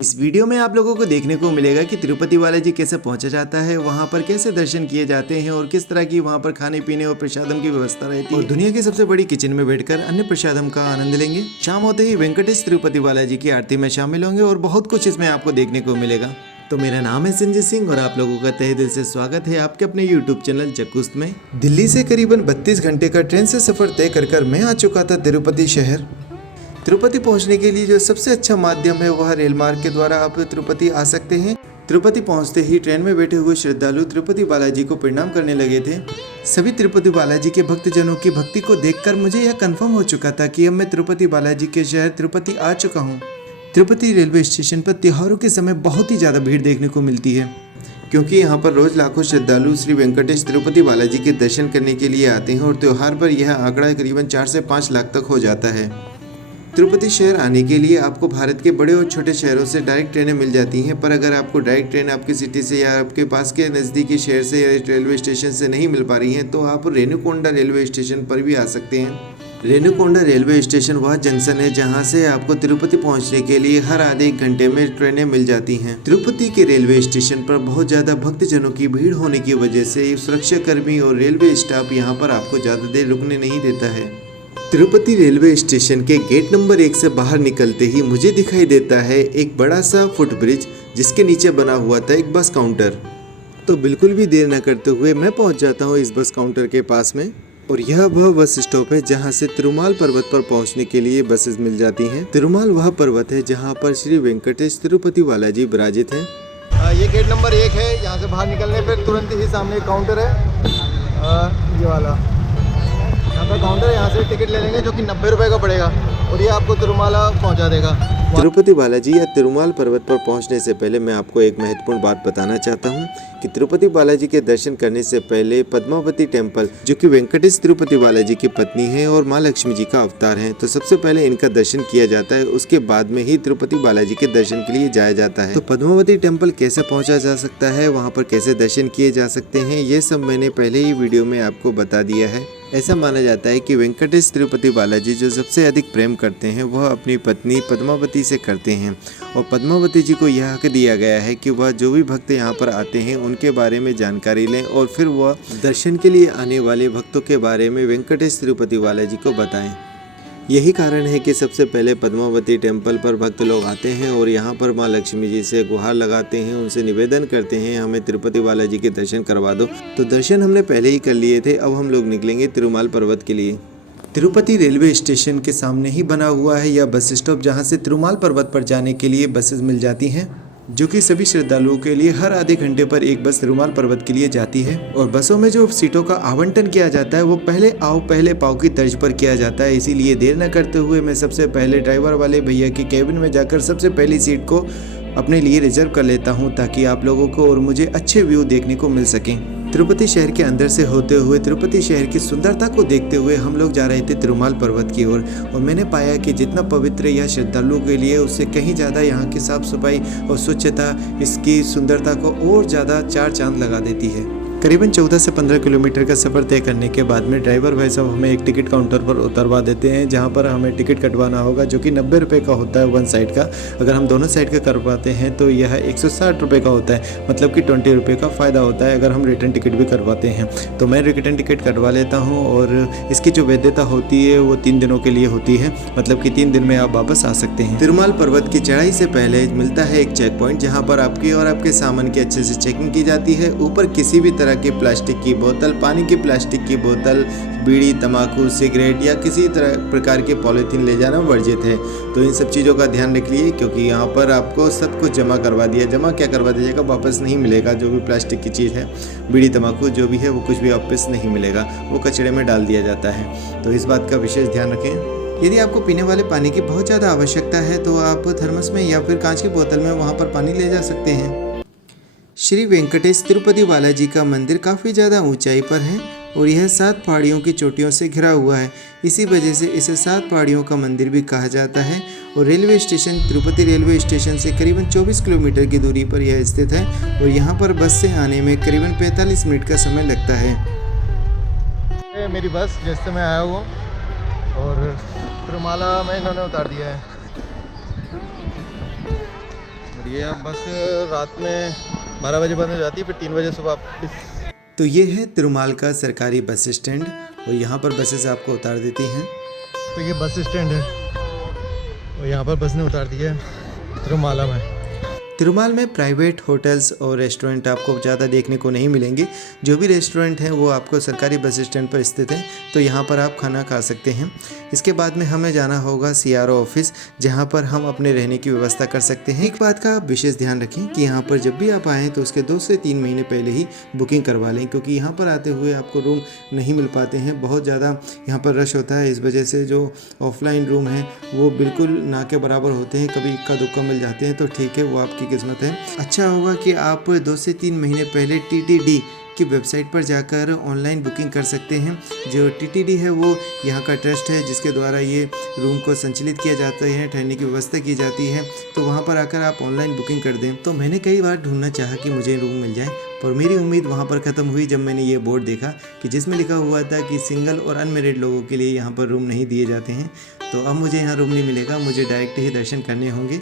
इस वीडियो में आप लोगों को देखने को मिलेगा कि तिरुपति बालाजी कैसे पहुंचा जाता है, वहां पर कैसे दर्शन किए जाते हैं और किस तरह की वहां पर खाने पीने और प्रसादम की व्यवस्था रहती है और दुनिया की सबसे बड़ी किचन में बैठकर अन्य प्रसादम का आनंद लेंगे। शाम होते ही वेंकटेश तिरुपति बालाजी की आरती में शामिल होंगे और बहुत कुछ इसमें आपको देखने को मिलेगा। तो मेरा नाम है संजय सिंह और आप लोगों का तहे दिल से स्वागत है आपके अपने YouTube चैनल जक्कुस्त में। दिल्ली से करीबन 32 घंटे का ट्रेन से सफर तय कर मैं आ चुका था तिरुपति शहर। तिरुपति पहुंचने के लिए जो सबसे अच्छा माध्यम है वह रेल मार्ग के द्वारा आप तिरुपति आ सकते हैं। तिरुपति पहुंचते ही ट्रेन में बैठे हुए श्रद्धालु तिरुपति बालाजी को प्रणाम करने लगे थे। सभी तिरुपति बालाजी के भक्तजनों की भक्ति को देखकर मुझे यह कंफर्म हो चुका था कि अब मैं तिरुपति बालाजी के शहर तिरुपति आ चुका हूँ। तिरुपति रेलवे स्टेशन पर त्योहारों के समय बहुत ही ज़्यादा भीड़ देखने को मिलती है, क्योंकि यहाँ पर रोज लाखों श्रद्धालु श्री वेंकटेश तिरुपति बालाजी के दर्शन करने के लिए आते हैं और त्योहार पर यह आंकड़ा करीबन 4 से 5 लाख तक हो जाता है। तिरुपति शहर आने के लिए आपको भारत के बड़े और छोटे शहरों से डायरेक्ट ट्रेनें मिल जाती हैं, पर अगर आपको डायरेक्ट ट्रेन आपकी सिटी से या आपके पास के नज़दीकी शहर से या रेलवे स्टेशन से नहीं मिल पा रही हैं तो आप रेणुकोंडा रेलवे स्टेशन पर भी आ सकते हैं। रेणुकोंडा रेलवे स्टेशन वह जंक्शन है जहां से आपको तिरुपति पहुंचने के लिए हर आधे एक घंटे में ट्रेनें मिल जाती हैं। तिरुपति के रेलवे स्टेशन पर बहुत ज़्यादा भक्तजनों की भीड़ होने की वजह से सुरक्षा कर्मी और रेलवे स्टाफ यहां पर आपको ज़्यादा देर रुकने नहीं देता है। तिरुपति रेलवे स्टेशन के गेट नंबर 1 से बाहर निकलते ही मुझे दिखाई देता है एक बड़ा सा फुट ब्रिज, जिसके नीचे बना हुआ था एक बस काउंटर। तो बिल्कुल भी देर न करते हुए मैं पहुंच जाता हूं इस बस काउंटर के पास में, और यह वह बस स्टॉप है जहां से तिरुमाल पर्वत पर पहुंचने के लिए बसेस मिल जाती हैं। तिरुमाल वह पर्वत है जहां पर श्री वेंकटेश तिरुपति बालाजी विराजित हैं। ये गेट नंबर 1 है। यहाँ से बाहर निकलने पर तुरंत ही सामने एक काउंटर है, ये वाला यहाँ पर काउंटर है। यहाँ से टिकट ले लेंगे जो कि 90 रुपये का पड़ेगा और ये आपको तिरुमाला पहुँचा देगा। तिरुपति बालाजी या तिरुमाल पर्वत पर पहुंचने से पहले मैं आपको एक महत्वपूर्ण बात बताना चाहता हूं कि तिरुपति बालाजी के दर्शन करने से पहले पद्मावती टेम्पल, जो कि वेंकटेश तिरुपति बालाजी की पत्नी है और माँ लक्ष्मी जी का अवतार है, तो सबसे पहले इनका दर्शन किया जाता है। उसके बाद में ही तिरुपति बालाजी के दर्शन के लिए जाया जाता है। तो पद्मावती टेम्पल कैसे पहुँचा जा सकता है, वहाँ पर कैसे दर्शन किए जा सकते हैं, ये सब मैंने पहले ही वीडियो में आपको बता दिया है। ऐसा माना जाता है कि वेंकटेश तिरुपति बालाजी जो सबसे अधिक प्रेम करते हैं वह अपनी पत्नी पद्मावती से करते हैं, और पद्मावती जी को यह हक दिया गया है कि वह जो भी भक्त यहाँ पर आते हैं उनके बारे में जानकारी लें और फिर वह दर्शन के लिए आने वाले भक्तों के बारे में वेंकटेश तिरुपति बालाजी को बताएं। यही कारण है कि सबसे पहले पद्मावती टेम्पल पर भक्त लोग आते हैं और यहाँ पर माँ लक्ष्मी जी से गुहार लगाते हैं, उनसे निवेदन करते हैं हमें तिरुपति बालाजी के दर्शन करवा दो। तो दर्शन हमने पहले ही कर लिए थे, अब हम लोग निकलेंगे तिरुमाल पर्वत के लिए। तिरुपति रेलवे स्टेशन के सामने ही बना हुआ है यह बस स्टॉप, जहाँ से तिरुमाल पर्वत पर जाने के लिए बसेस मिल जाती हैं, जो कि सभी श्रद्धालुओं के लिए हर आधे घंटे पर एक बस तिरुमाल पर्वत के लिए जाती है। और बसों में जो सीटों का आवंटन किया जाता है वो पहले आओ पहले पाओ की तर्ज पर किया जाता है। इसीलिए देर न करते हुए मैं सबसे पहले ड्राइवर वाले भैया के केबिन में जाकर सबसे पहली सीट को अपने लिए रिजर्व कर लेता हूँ, ताकि आप लोगों को और मुझे अच्छे व्यू देखने को मिल सकें। तिरुपति शहर के अंदर से होते हुए तिरुपति शहर की सुंदरता को देखते हुए हम लोग जा रहे थे तिरुमाल पर्वत की ओर, और मैंने पाया कि जितना पवित्र यह श्रद्धालुओं के लिए उससे कहीं ज़्यादा यहाँ की साफ सफाई और स्वच्छता इसकी सुंदरता को और ज़्यादा 4 चांद लगा देती है। करीबन 14 से 15 किलोमीटर का सफ़र तय करने के बाद में ड्राइवर भाई साहब हमें एक टिकट काउंटर पर उतरवा देते हैं, जहां पर हमें टिकट कटवाना होगा, जो कि 90 रुपये का होता है 1 साइड का। अगर हम दोनों साइड का करवाते हैं तो यह 160 रुपये का होता है, मतलब कि 20 रुपये का फ़ायदा होता है अगर हम रिटर्न टिकट भी करवाते हैं। तो मैं रिटर्न टिकट कटवा लेता हूँ और इसकी जो वैधता होती है वो 3 दिनों के लिए होती है, मतलब कि 3 दिन में आप वापस आ सकते हैं। तिरुमाल पर्वत की चढ़ाई से पहले मिलता है एक चेक पॉइंट, जहाँ पर आपकी और आपके सामान की अच्छे से चेकिंग की जाती है। ऊपर किसी भी तरह की प्लास्टिक की बोतल, पानी की प्लास्टिक की बोतल, बीड़ी, तंबाकू, सिगरेट या किसी तरह प्रकार के पॉलीथीन ले जाना वर्जित है। तो इन सब चीज़ों का ध्यान रख लिए, क्योंकि यहाँ पर आपको सब कुछ जमा करवा करवा दीजिएगा, वापस नहीं मिलेगा। जो भी प्लास्टिक की चीज़ है, बीड़ी, तंबाकू जो भी है वो कुछ भी वापस नहीं मिलेगा, वो कचरे में डाल दिया जाता है। तो इस बात का विशेष ध्यान रखें। यदि आपको पीने वाले पानी की बहुत ज़्यादा आवश्यकता है तो आप थर्मस में या फिर कांच की बोतल में वहाँ पर पानी ले जा सकते हैं। श्री वेंकटेश तिरुपति बालाजी का मंदिर काफ़ी ज़्यादा ऊंचाई पर है और यह 7 पहाड़ियों की चोटियों से घिरा हुआ है। इसी वजह से इसे 7 पहाड़ियों का मंदिर भी कहा जाता है। और railway station Tirupati railway station से करीबन 24 किलोमीटर की दूरी पर यह स्थित है, और यहाँ पर बस से आने में करीबन 45 मिनट का समय लगता है। मेरी बस जिससे मैं आया हुआ और तिरुमाला में इन्होंने उतार दिया है। जाती है। अब बस रात में 12 बजे बंद हो जाती है, फिर 3 बजे सुबह वापस। तो ये है तिरुमाल का सरकारी बस स्टैंड और यहाँ पर बसेस आपको उतार देती हैं। तो ये बस स्टैंड है और यहाँ पर बस ने उतार दिया है तिरुमाला में। तिरुमाल में प्राइवेट होटल्स और रेस्टोरेंट आपको ज़्यादा देखने को नहीं मिलेंगे। जो भी रेस्टोरेंट हैं वो आपको सरकारी बस स्टैंड पर स्थित हैं, तो यहाँ पर आप खाना खा सकते हैं। इसके बाद में हमें जाना होगा CRO ऑफिस, जहाँ पर हम अपने रहने की व्यवस्था कर सकते हैं। एक बात का आप विशेष ध्यान रखें कि यहाँ पर जब भी आप आएँ तो उसके 2 से 3 महीने पहले ही बुकिंग करवा लें, क्योंकि यहाँ पर आते हुए आपको रूम नहीं मिल पाते हैं। बहुत ज़्यादा यहाँ पर रश होता है, इस वजह से जो ऑफलाइन रूम हैं वो बिल्कुल ना के बराबर होते हैं। कभी इक्का दुक्का मिल जाते हैं तो ठीक है, वो आपकी किस्मत है। अच्छा होगा कि आप 2 से 3 महीने पहले TTD की वेबसाइट पर जाकर ऑनलाइन बुकिंग कर सकते हैं। जो TTD है वो यहाँ का ट्रस्ट है जिसके द्वारा ये रूम को संचालित किया जाता है, ठहरने की व्यवस्था की जाती है। तो वहाँ पर आकर आप ऑनलाइन बुकिंग कर दें। तो मैंने कई बार ढूंढना चाहा कि मुझे रूम मिल जाए, पर मेरी उम्मीद वहाँ पर ख़त्म हुई जब मैंने ये बोर्ड देखा कि जिसमें लिखा हुआ था कि सिंगल और अनमैरिड लोगों के लिए यहाँ पर रूम नहीं दिए जाते हैं। तो अब मुझे यहाँ रूम नहीं मिलेगा, मुझे डायरेक्ट ही दर्शन करने होंगे।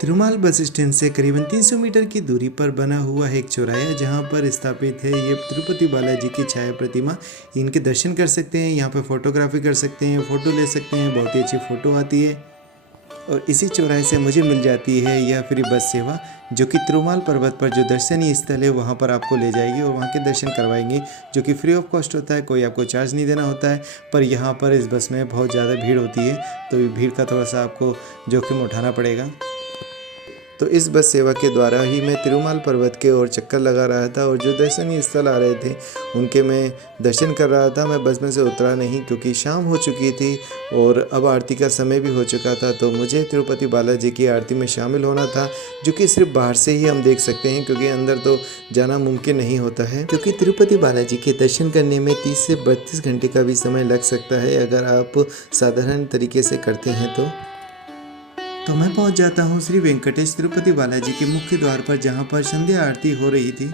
तिरुमाल बस स्टैंड से करीबन 300 मीटर की दूरी पर बना हुआ है एक चौराहा, जहां पर स्थापित है ये तिरुपति बालाजी की छाया प्रतिमा। इनके दर्शन कर सकते हैं, यहाँ पर फोटोग्राफी कर सकते हैं, फ़ोटो ले सकते हैं, बहुत ही अच्छी फ़ोटो आती है। और इसी चौराहे से मुझे मिल जाती है यह फ्री बस सेवा, जो कि तिरुमाल पर्वत पर जो दर्शनीय स्थल है वहाँ पर आपको ले जाएगी और वहाँ के दर्शन करवाएंगी, जो कि फ्री ऑफ कॉस्ट होता है। कोई आपको चार्ज नहीं देना होता है। पर यहाँ पर इस बस में बहुत ज़्यादा भीड़ होती है, तो भीड़ का थोड़ा सा आपको जोखिम उठाना पड़ेगा। तो इस बस सेवा के द्वारा ही मैं तिरुमाल पर्वत के ओर चक्कर लगा रहा था और जो दर्शनीय स्थल आ रहे थे उनके मैं दर्शन कर रहा था। मैं बस में से उतरा नहीं क्योंकि शाम हो चुकी थी और अब आरती का समय भी हो चुका था। तो मुझे तिरुपति बालाजी की आरती में शामिल होना था, जो कि सिर्फ बाहर से ही हम देख सकते हैं, क्योंकि अंदर तो जाना मुमकिन नहीं होता है। क्योंकि तिरुपति बालाजी के दर्शन करने में 30 से 32 घंटे का भी समय लग सकता है अगर आप साधारण तरीके से करते हैं तो मैं पहुंच जाता हूं श्री वेंकटेश तिरुपति बालाजी के मुख्य द्वार पर, जहां पर संध्या आरती हो रही थी।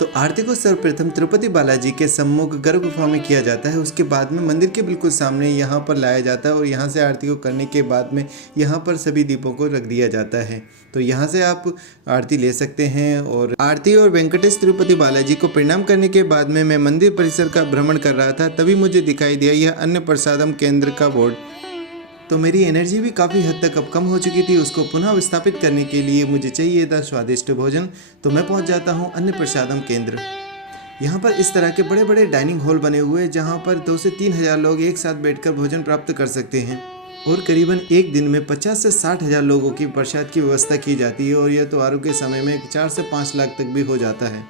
तो आरती को सर्वप्रथम तिरुपति बालाजी के सम्मुख गर्भ गुफा में किया जाता है। उसके बाद में मंदिर के बिल्कुल सामने यहाँ पर लाया जाता है और यहाँ से आरती को करने के बाद में यहाँ पर सभी दीपों को रख दिया जाता है। तो यहाँ से आप आरती ले सकते हैं। और आरती और वेंकटेश तिरुपति बालाजी को प्रणाम करने के बाद में मैं मंदिर परिसर का भ्रमण कर रहा था, तभी मुझे दिखाई दिया यह अन्न प्रसादम केंद्र का बोर्ड। तो मेरी एनर्जी भी काफ़ी हद तक अब कम हो चुकी थी। उसको पुनः विस्थापित करने के लिए मुझे चाहिए था स्वादिष्ट भोजन। तो मैं पहुंच जाता हूं अन्न प्रसादम केंद्र। यहाँ पर इस तरह के बड़े बड़े डाइनिंग हॉल बने हुए हैं, जहाँ पर 2 से 3 हज़ार लोग एक साथ बैठकर भोजन प्राप्त कर सकते हैं और करीबन एक दिन में 50 से 60 हज़ार लोगों की प्रसाद की व्यवस्था की जाती है। और यह त्योहारों के समय में 4 से 5 लाख तक भी हो जाता है।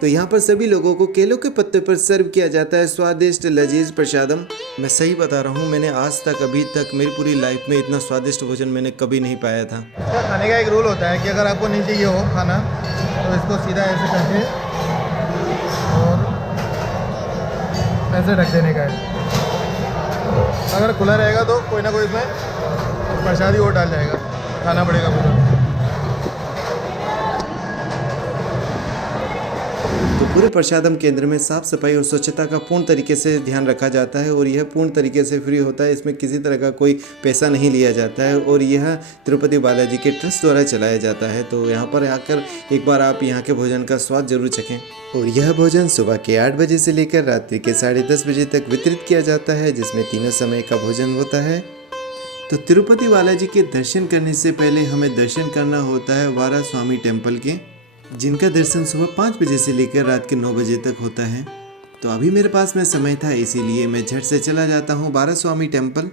तो यहाँ पर सभी लोगों को केलों के पत्ते पर सर्व किया जाता है स्वादिष्ट लजीज प्रसादम। मैं सही बता रहा हूँ, मैंने आज तक अभी तक मेरी पूरी लाइफ में इतना स्वादिष्ट भोजन मैंने कभी नहीं पाया था। इसका खाने का एक रूल होता है कि अगर आपको नहीं चाहिए हो खाना तो इसको सीधा ऐसे करके और ऐसे ढक देने का है। अगर खुला रहेगा तो कोई ना कोई इसमें प्रसादी और डाल जाएगा, खाना पड़ेगा पूरा। तो पूरे प्रसादम केंद्र में साफ सफाई और स्वच्छता का पूर्ण तरीके से ध्यान रखा जाता है और यह पूर्ण तरीके से फ्री होता है। इसमें किसी तरह का कोई पैसा नहीं लिया जाता है और यह तिरुपति बालाजी के ट्रस्ट द्वारा चलाया जाता है। तो यहाँ पर आकर एक बार आप यहाँ के भोजन का स्वाद जरूर चखें। और यह भोजन सुबह के 8 बजे से लेकर रात्रि के 10:30 बजे तक वितरित किया जाता है, जिसमें तीनों समय का भोजन होता है। तो तिरुपति बालाजी के दर्शन करने से पहले हमें दर्शन करना होता है वारा स्वामी टेम्पल के, जिनका दर्शन सुबह 5 बजे से लेकर रात के 9 बजे तक होता है। तो अभी मेरे पास में समय था, इसीलिए मैं झट से चला जाता हूँ वारा स्वामी टेम्पल।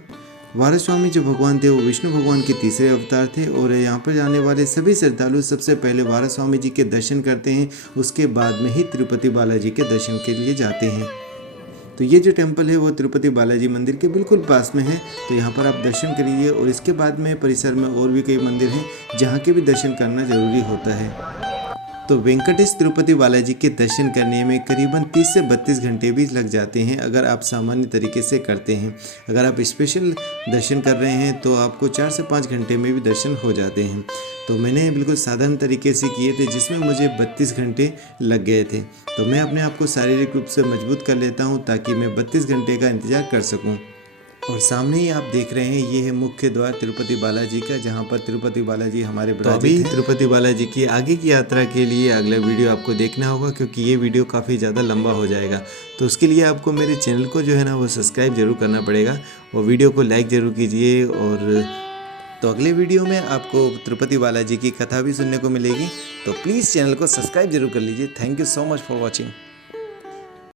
वारा स्वामी जो भगवान थे वो विष्णु भगवान के तीसरे अवतार थे और यहाँ पर जाने वाले सभी श्रद्धालु सबसे पहले वारा स्वामी जी के दर्शन करते हैं, उसके बाद में ही तिरुपति बालाजी के दर्शन के लिए जाते हैं। तो ये जो टेम्पल है वो तिरुपति बालाजी मंदिर के बिल्कुल पास में है। तो यहाँ पर आप दर्शन करिए और इसके बाद में परिसर में और भी कई मंदिर हैं जहाँ के भी दर्शन करना जरूरी होता है। तो वेंकटेश तिरुपति बालाजी के दर्शन करने में करीबन 30 से 32 घंटे भी लग जाते हैं अगर आप सामान्य तरीके से करते हैं। अगर आप स्पेशल दर्शन कर रहे हैं तो आपको 4 से 5 घंटे में भी दर्शन हो जाते हैं। तो मैंने बिल्कुल साधारण तरीके से किए थे, जिसमें मुझे 32 घंटे लग गए थे। तो मैं अपने आप को शारीरिक रूप से मजबूत कर लेता हूँ ताकि मैं 32 घंटे का इंतज़ार कर सकूँ। और सामने ही आप देख रहे हैं ये है मुख्य द्वार तिरुपति बालाजी का, जहाँ पर तिरुपति बालाजी हमारे अभी तिरुपति बालाजी की आगे की यात्रा के लिए अगला वीडियो आपको देखना होगा, क्योंकि ये वीडियो काफ़ी ज़्यादा लंबा हो जाएगा। तो उसके लिए आपको मेरे चैनल को जो है ना वो सब्सक्राइब जरूर करना पड़ेगा और वीडियो को लाइक ज़रूर कीजिए। और तो अगले वीडियो में आपको तिरुपति बालाजी की कथा भी सुनने को मिलेगी, तो प्लीज़ चैनल को सब्सक्राइब जरूर कर लीजिए। Thank you so much for watching.